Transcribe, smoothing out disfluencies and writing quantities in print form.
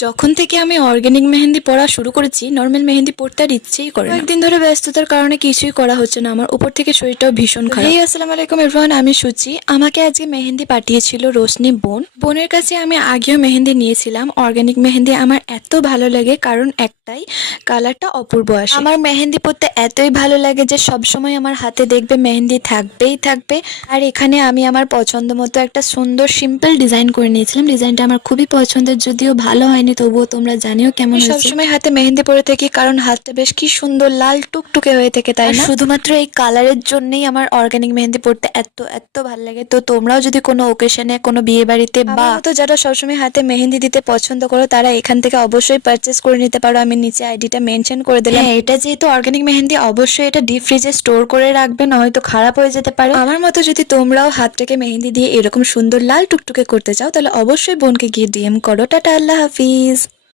যখন থেকে আমি অর্গানিক মেহেন্দি পড়া শুরু করেছি, নর্মাল মেহেন্দি পড়তে আর ইচ্ছেই করে না। কয়েকদিন ধরে ব্যস্ততার কারণে কিছুই করা হচ্ছে না আমার, উপর থেকে শরীরটাও ভীষণ খারাপ। হেই আসসালামু আলাইকুম এভরিওয়ান, আমি সুচি। আমাকে আজকে মেহেন্দি পাঠিয়েছিল রোশনি বোনের কাছে আমি আগেও মেহেন্দি নিয়েছিলাম। অর্গানিক মেহেন্দি আমার এত ভালো লাগে কারণ একটাই, কালারটা অপূর্ব আসে। আমার মেহেন্দি পড়তে এতই ভালো লাগে যে সবসময় আমার হাতে দেখবে মেহেন্দি থাকবেই থাকবে। আর এখানে আমি আমার পছন্দ মতো একটা সুন্দর সিম্পল ডিজাইন করে নিয়েছিলাম। ডিজাইনটা আমার খুবই পছন্দের, যদিও ভালো হয়নি, তবুও তোমরা জানিও কেমন হয়েছে। সবসময় হাতে মেহেন্দি পরে থাকি কারণ হাতটা বেশ কি সুন্দর লাল টুকটুকে হয়ে থাকে, তাই না? শুধুমাত্র এই কালারের জন্যই আমার অর্গানিক মেহেন্দি পড়তে এত এত ভালো লাগে। তো তোমরাও যদি কোনো ওকেশনে, কোনো বিয়ে বাড়িতে বা তো যারা সবসময় হাতে মেহেন্দি দিতে পছন্দ করো, তারা এখান থেকে অবশ্যই পারচেস করে নিতে পারো। আমি নিচে আইডিটা মেনশন করে দিলাম। হ্যাঁ, এটা যেহেতু অর্গানিক মেহেন্দি, অবশ্যই এটা ডিপ ফ্রিজে স্টোর করে রাখবে, নয়তো খারাপ হয়ে যেতে পারে। আমার মতো যদি তোমরাও হাতটাকে মেহেন্দি দিয়ে এরকম সুন্দর লাল টুকটুকে করতে চাও, তাহলে অবশ্যই বোনকে গিয়ে ডিএম করো। টাটা, আল্লাহ হাফিজ।